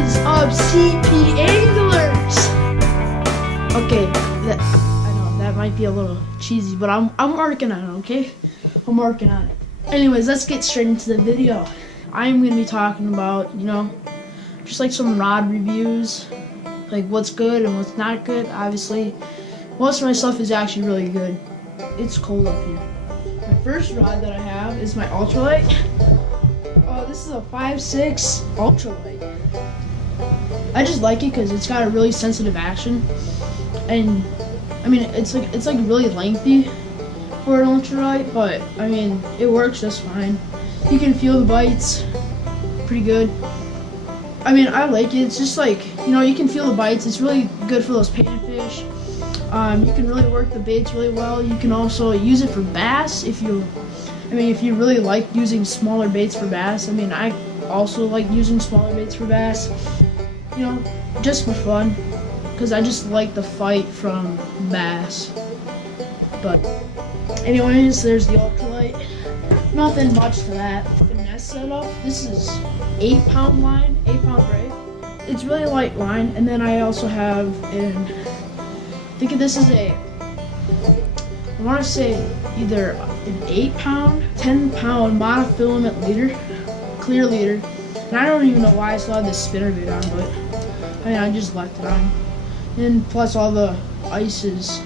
millions of CP anglers. Okay, I know that might be a little cheesy, but I'm working on it, okay? I'm working on it. Anyways, let's get straight into the video. I'm gonna be talking about, just like some rod reviews, like what's good and what's not good. Obviously, most of my stuff is actually really good. It's cold up here. My first rod that I have is my ultralight. This is a 5.6 ultralight. I just like it because it's got a really sensitive action, and I mean it's like really lengthy for an ultralight, but I mean it works just fine. You can feel the bites pretty good. I mean I like it. It's just like you can feel the bites. It's really good for those panfish. You can really work the baits really well. You can also use it for bass if you really like using smaller baits for bass. I mean, I also like using smaller baits for bass, just for fun, because I just like the fight from bass. But anyways, there's the ultralight. Nothing much to that. Finesse setup. This is 8-pound line, 8-pound braid. It's really light line, and then I also have I think this is I want to say either an 8-pound, 10-pound monofilament leader, clear leader. And I don't even know why I still have this spinnerbait on, but I just left it on. And plus all the ices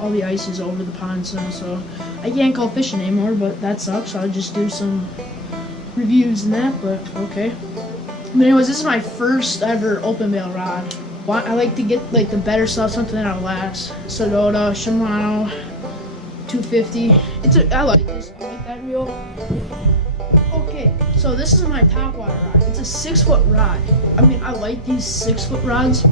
over the pond now, so I can't go fishing anymore, but that sucks. I'll just do some reviews and that, but okay. But anyways, this is my first ever open bail rod. I like to get like the better stuff, something that'll last. Sodota, Shimano, 250. I like this. I like that reel. Okay, so this is my top water rod. It's a 6-foot rod. I mean, I like these 6-foot rods,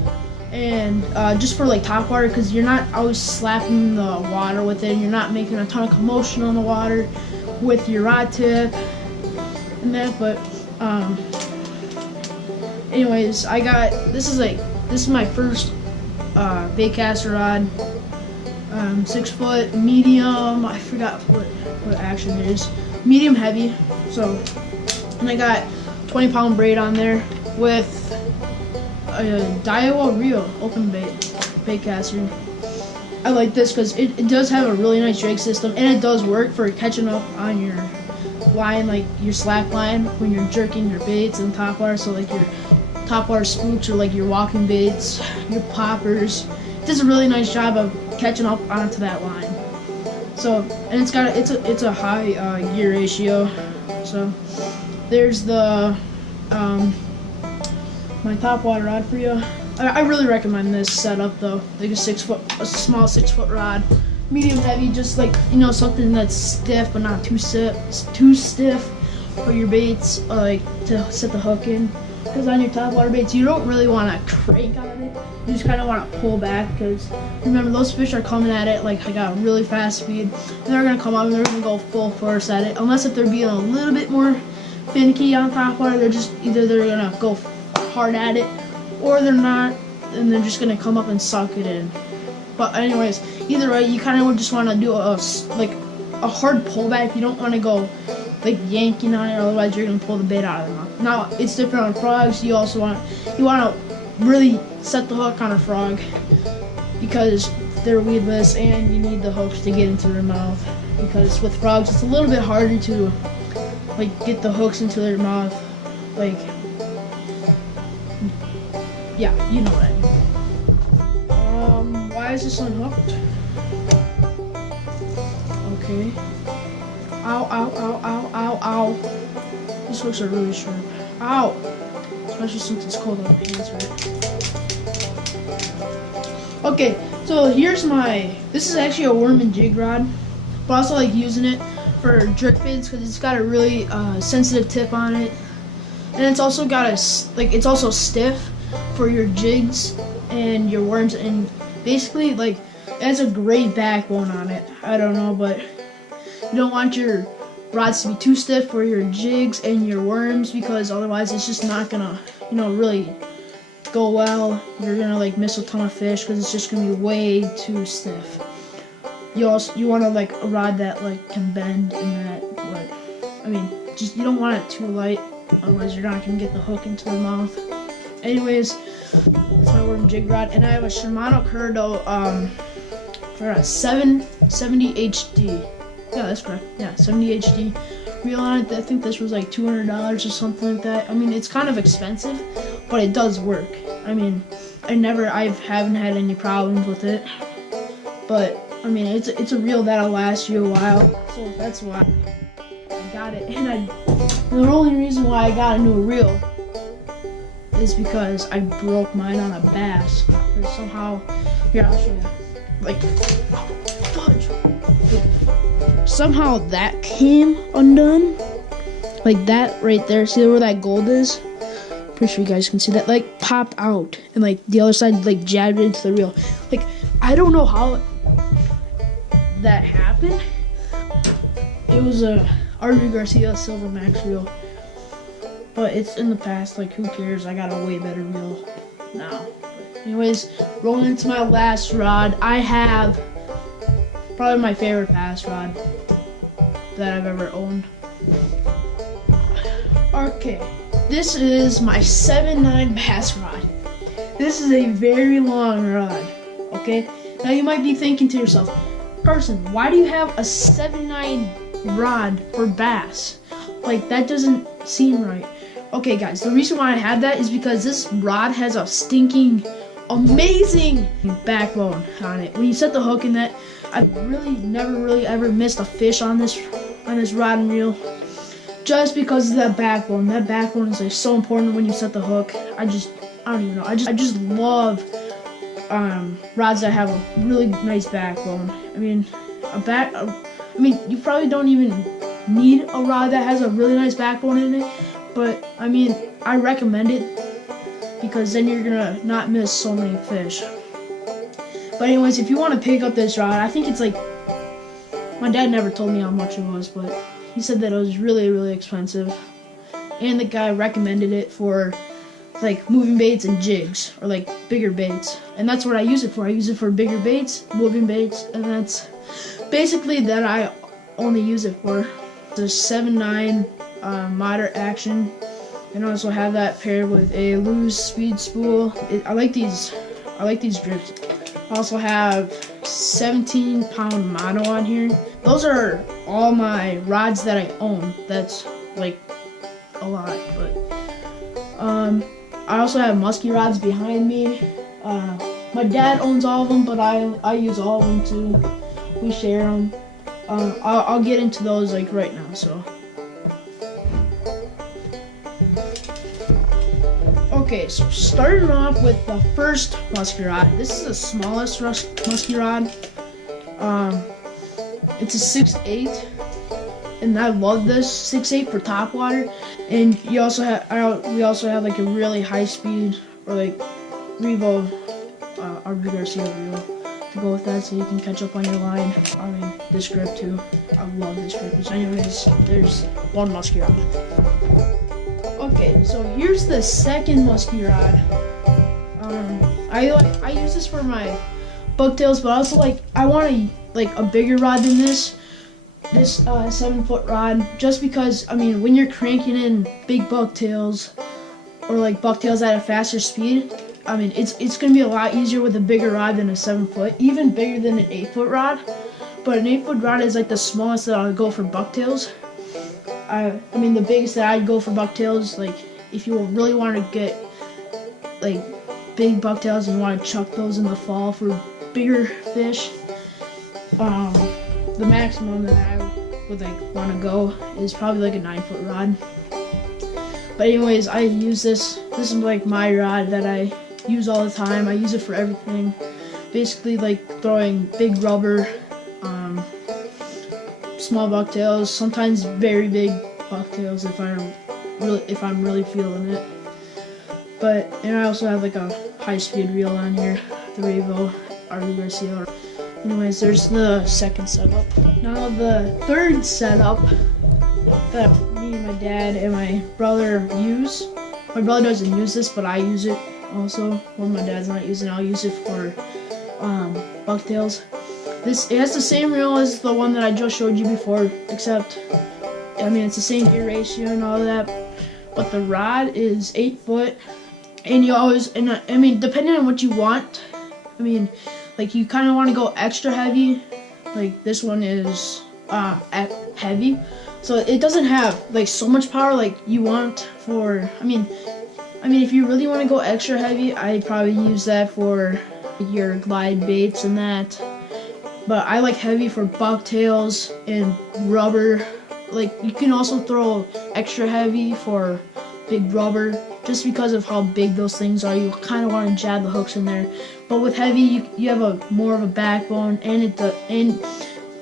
and just for like top water, because you're not always slapping the water with it. You're not making a ton of commotion on the water with your rod tip and that. But anyways, this is my first bait caster rod. 6-foot, medium, I forgot what action it is. Medium heavy, and I got 20-pound braid on there with a Daiwa reel open bait caster. I like this because it does have a really nice drag system, and it does work for catching up on your line, like your slack line when you're jerking your baits in top water. So like your top water spooks or like your walking baits, your poppers. It does a really nice job of catching up onto that line. So, and it's a high gear ratio. So there's the my top water rod for you. I really recommend this setup though, like a small 6-foot rod, medium heavy, just like something that's stiff but not too stiff for your baits, like to set the hook in. Because on your top water baits, you don't really want to crank on it. You just kind of want to pull back, because remember, those fish are coming at it like I got really fast speed. And they're going to come up and they're going to go full force at it. Unless if they're being a little bit more finicky on top water, they're going to go hard at it, or they're not, and they're just going to come up and suck it in. But anyways, either way, you kind of just want to do a hard pullback. You don't want to go like yanking on it, otherwise you're gonna pull the bait out of the mouth. Now it's different on frogs. You want to really set the hook on a frog, because they're weedless and you need the hooks to get into their mouth. Because with frogs, it's a little bit harder to like get the hooks into their mouth. Like, yeah, you know what I mean. Why is this unhooked? Okay. Ow, ow, ow, ow, ow, ow. These hooks are really sharp. Ow! Especially since it's cold on my hands, right? Okay, so here's this is actually a worm and jig rod, but I also like using it for jerk fins because it's got a really sensitive tip on it. And it's also got it's also stiff for your jigs and your worms, and basically like it has a great backbone on it. I don't know, but you don't want your rods to be too stiff for your jigs and your worms, because otherwise it's just not gonna, really go well. You're gonna like miss a ton of fish because it's just gonna be way too stiff. You want to like a rod that like can bend and that, but you don't want it too light, otherwise you're not gonna get the hook into the mouth. Anyways, that's my worm jig rod, and I have a Shimano Curdo for a 770 HD. Yeah, that's correct. Yeah, 70 HD reel on it. I think this was like $200 or something like that. I mean, it's kind of expensive, but it does work. I mean, I haven't had any problems with it. But I mean, it's a reel that'll last you a while. So that's why I got it. And the only reason why I got a new reel is because I broke mine on a bass. Or somehow, here, I'll show you. Like, fudge. Somehow that came undone. Like that right there. See where that gold is? Pretty sure you guys can see that. Like, popped out. And like the other side, like, jabbed into the reel. Like, I don't know how that happened. It was a RV Garcia Silver Max reel. But it's in the past, like, who cares? I got a way better reel now. But anyways, rolling into my last rod. I have probably my favorite bass rod that I've ever owned. Okay, this is my 7.9 bass rod. This is a very long rod, okay? Now you might be thinking to yourself, Carson, why do you have a 7.9 rod for bass? Like, that doesn't seem right. Okay guys, the reason why I had that is because this rod has a stinking amazing backbone on it. When you set the hook in that, I've really never really ever missed a fish on this rod and reel, just because of that backbone. That backbone is like so important when you set the hook. I don't even know. I just love rods that have a really nice backbone. I mean, you probably don't even need a rod that has a really nice backbone in it, but I mean, I recommend it because then you're gonna not miss so many fish. But anyways, if you want to pick up this rod, I think it's like, my dad never told me how much it was, but he said that it was really, really expensive. And the guy recommended it for like moving baits and jigs, or like bigger baits. And that's what I use it for. I use it for bigger baits, moving baits, and that's basically that I only use it for. The 7.9 moderate action, and I also have that paired with a loose speed spool. I like these grips. I also have 17-pound mono on here. Those are all my rods that I own. That's like a lot, but I also have musky rods behind me. My dad owns all of them, but I use all of them too. We share them. I'll get into those like right now. So okay, so starting off with the first musky rod. This is the smallest musky rod. It's a 6/8, and I love this 6/8 for top water. And we also have like a really high speed, or like Revo RV Garcia reel to go with that, so you can catch up on your line. I mean, this grip too. I love this grip. So anyways, there's one musky rod. Okay, so here's the second musky rod. I use this for my bucktails, but also I want a bigger rod than this 7-foot rod, just because I mean, when you're cranking in big bucktails or like bucktails at a faster speed, I mean, it's gonna be a lot easier with a bigger rod than a 7-foot, even bigger than an 8-foot rod. But an 8-foot rod is like the smallest that I'll go for bucktails. I mean, the biggest that I'd go for bucktails, like if you really want to get like big bucktails and you want to chuck those in the fall for bigger fish, the maximum that I would want to go is probably like a 9-foot rod. But anyways, I use this. This is like my rod that I use all the time. I use it for everything. Basically, like throwing big rubber, small bucktails, sometimes very big bucktails if I'm really feeling it. And I also have like a high-speed reel on here, the Revo RV Garcia. Anyways, there's the second setup. Now the third setup that me and my dad and my brother use. My brother doesn't use this, but I use it also. When my dad's not using it, I'll use it for bucktails. It has the same reel as the one that I just showed you before, except I mean, it's the same gear ratio and all that, but the rod is 8 foot, And you always, and I mean, depending on what you want, I mean, like you kind of want to go extra heavy. Like this one is heavy, so it doesn't have like so much power like you want for. I mean, if you really want to go extra heavy, I'd probably use that for your glide baits and that. But I like heavy for bucktails and rubber. Like you can also throw extra heavy for big rubber, just because of how big those things are. You kind of want to jab the hooks in there. But with heavy, you have a more of a backbone, and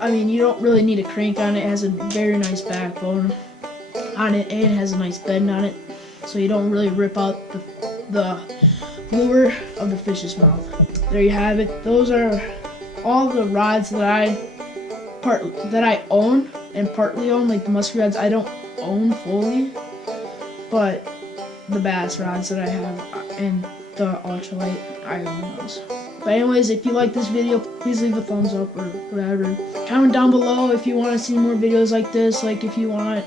I mean, you don't really need a crank on it. It has a very nice backbone on it, and it has a nice bend on it, so you don't really rip out the lure of the fish's mouth. There you have it. Those are all the rods that I own and partly own. Like the musky rods, I don't own fully, but the bass rods that I have and the ultralight, I own those. But anyways, if you like this video, please leave a thumbs up or whatever. Comment down below if you want to see more videos like this. Like if you want,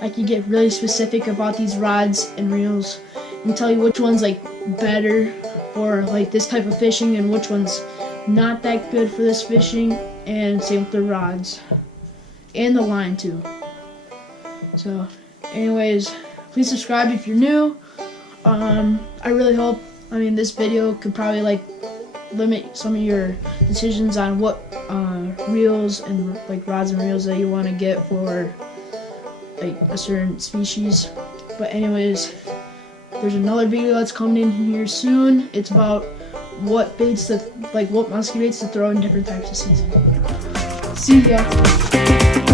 I can get really specific about these rods and reels and tell you which one's like better for like this type of fishing and which one's not that good for this fishing, and same with the rods and the line too. So anyways, please subscribe if you're new. I really hope, this video could probably like limit some of your decisions on what reels and like rods and reels that you want to get for like a certain species. But anyways, there's another video that's coming in here soon. It's about what baits what musky baits to throw in different types of season. See ya.